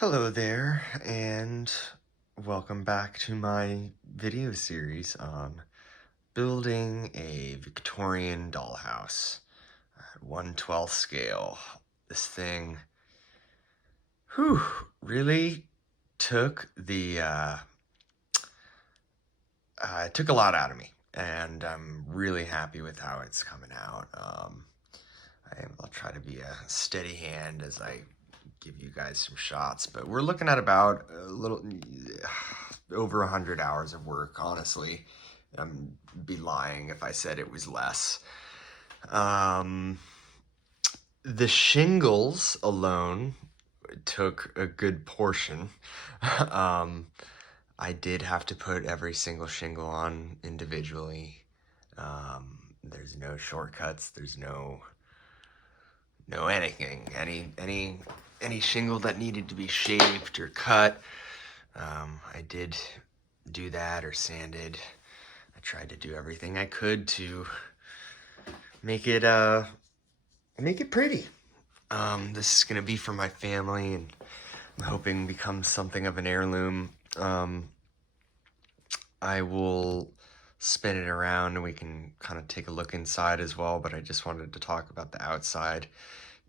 Hello there, and welcome back to my video series on building a Victorian dollhouse at 1/12 scale. This thing, whew, really took it took a lot out of me, and I'm really happy with how it's coming out. I'll try to be a steady hand as I give you guys some shots, but we're looking at about a little over 100 hours of work, honestly. Be lying if I said it was less. The shingles alone took a good portion. I did have to put every single shingle on individually. There's no shortcuts. There's no anything. Any shingle that needed to be shaped or cut, I did do that, or sanded. I tried to do everything I could to make it pretty. This is gonna be for my family, and I'm hoping becomes something of an heirloom. I will spin it around and we can kind of take a look inside as well, but I just wanted to talk about the outside.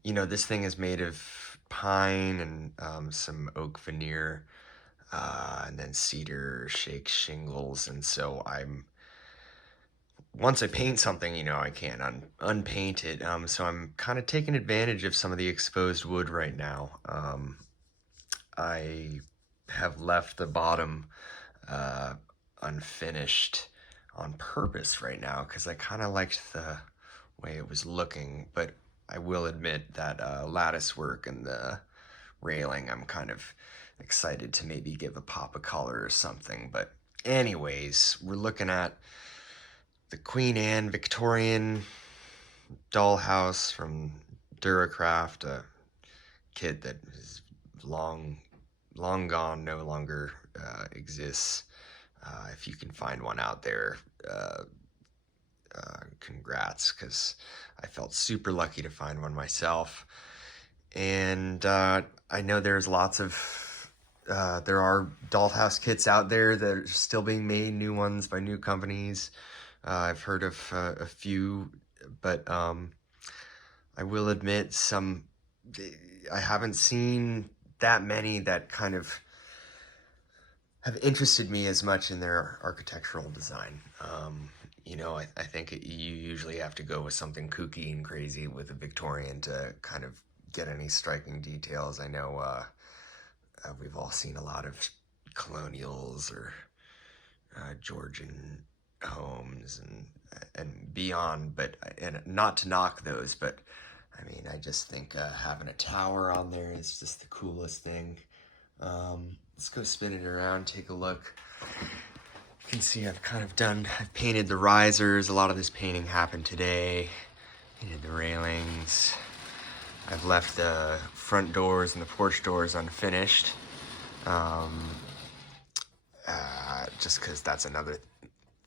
You know, this thing is made of pine and some oak veneer, and then cedar shake shingles, and so once I paint something, you know, I can't unpaint it, so I'm kind of taking advantage of some of the exposed wood right now. I have left the bottom unfinished on purpose right now because I kind of liked the way it was looking, but I will admit that lattice work and the railing, I'm kind of excited to maybe give a pop of color or something. But anyways, we're looking at the Queen Anne Victorian dollhouse from Dura Craft, a kit that is long gone, no longer exists. If you can find one out there, congrats, because I felt super lucky to find one myself. And I know there's lots of, there are dollhouse kits out there that are still being made, new ones by new companies. I've heard of a few, but I will admit I haven't seen that many that kind of have interested me as much in their architectural design. You know, I think you usually have to go with something kooky and crazy with a Victorian to kind of get any striking details. I know we've all seen a lot of colonials or Georgian homes and beyond, and not to knock those, but I mean, I just think having a tower on there is just the coolest thing. Let's go spin it around, take a look. You can see I've painted the risers. A lot of this painting happened today. Painted the railings. I've left the front doors and the porch doors unfinished. Just because that's another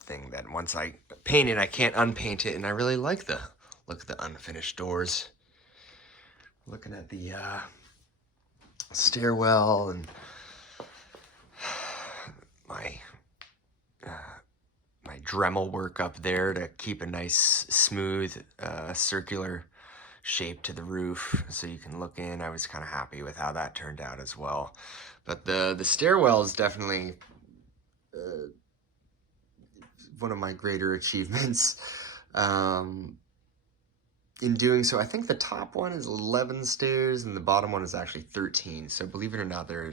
thing that once I paint it, I can't unpaint it, and I really like the look of the unfinished doors. Looking at the stairwell and my Dremel work up there to keep a nice smooth circular shape to the roof so you can look in. I was kind of happy with how that turned out as well. But the stairwell is definitely one of my greater achievements. In doing so, I think the top one is 11 stairs and the bottom one is actually 13. So believe it or not, there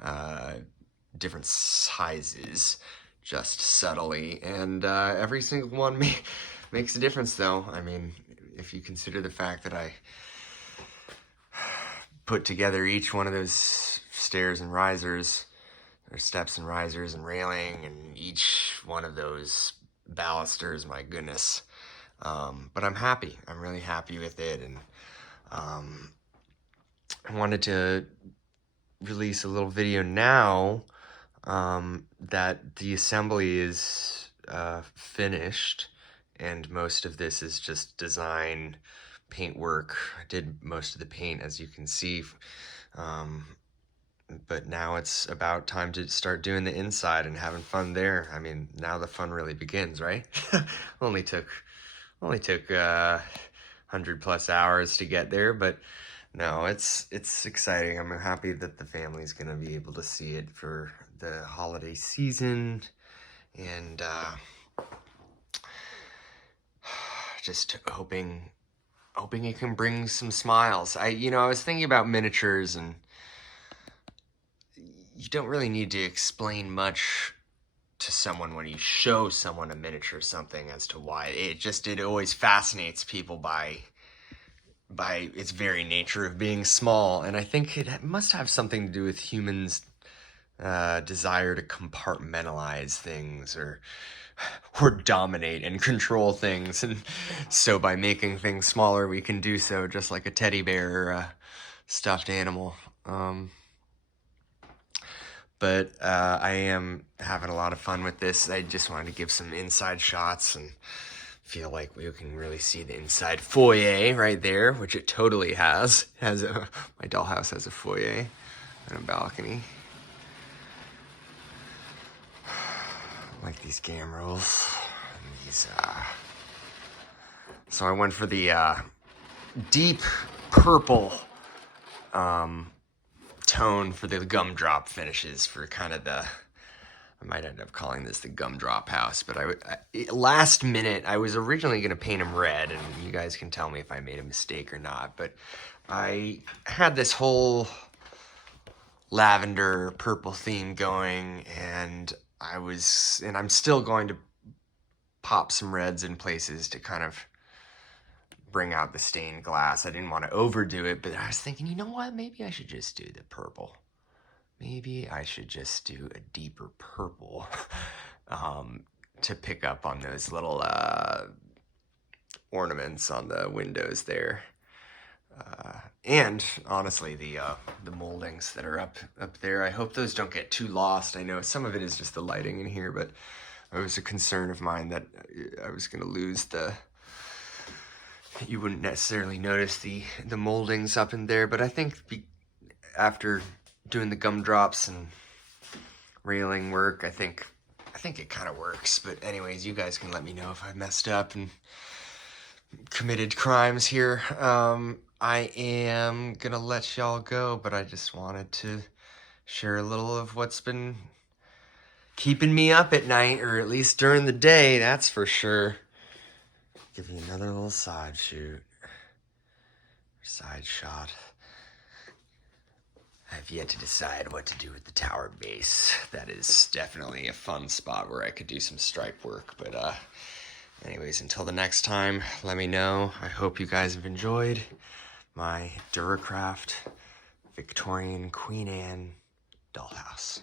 are different sizes, just subtly, and every single one makes a difference, though. I mean, if you consider the fact that I put together each one of those stairs and risers, or steps and risers and railing, and each one of those balusters, my goodness. But I'm happy. I'm really happy with it, and I wanted to release a little video now that the assembly is finished, and most of this is just design, paint work. I did most of the paint, as you can see. but now it's about time to start doing the inside and having fun there. I mean, now the fun really begins, right? only took 100+ hours to get there, but no, it's exciting. I'm happy that the family's gonna be able to see it for the holiday season, and just hoping it can bring some smiles. I was thinking about miniatures, and you don't really need to explain much to someone when you show someone a miniature or something as to why. It always fascinates people by its very nature of being small, and I think it must have something to do with humans' desire to compartmentalize things, or dominate and control things, and so by making things smaller we can do so, just like a teddy bear or a stuffed animal. But I am having a lot of fun with this. I just wanted to give some inside shots and feel like we can really see the inside foyer right there, which it totally has. My dollhouse has a foyer and a balcony. I like these gambrels. And these, so I went for the deep purple tone for the gumdrop finishes, for kind of I might end up calling this the gumdrop house, but last minute, I was originally going to paint them red, and you guys can tell me if I made a mistake or not, but I had this whole lavender purple theme going, and I'm still going to pop some reds in places to kind of bring out the stained glass. I didn't want to overdo it, but I was thinking, you know what? Maybe I should just do the purple. Maybe I should just do a deeper purple to pick up on those little ornaments on the windows there. And honestly, the moldings that are up there, I hope those don't get too lost. I know some of it is just the lighting in here, but it was a concern of mine that I was going to lose you wouldn't necessarily notice the moldings up in there, but I think after doing the gumdrops and railing work, I think it kind of works. But anyways, you guys can let me know if I messed up and committed crimes here. I am gonna let y'all go, but I just wanted to share a little of what's been keeping me up at night, or at least during the day, that's for sure. Give you another little side shot. I've yet to decide what to do with the tower base. That is definitely a fun spot where I could do some stripe work. But anyways, until the next time, let me know. I hope you guys have enjoyed my Dura Craft Victorian Queen Anne dollhouse.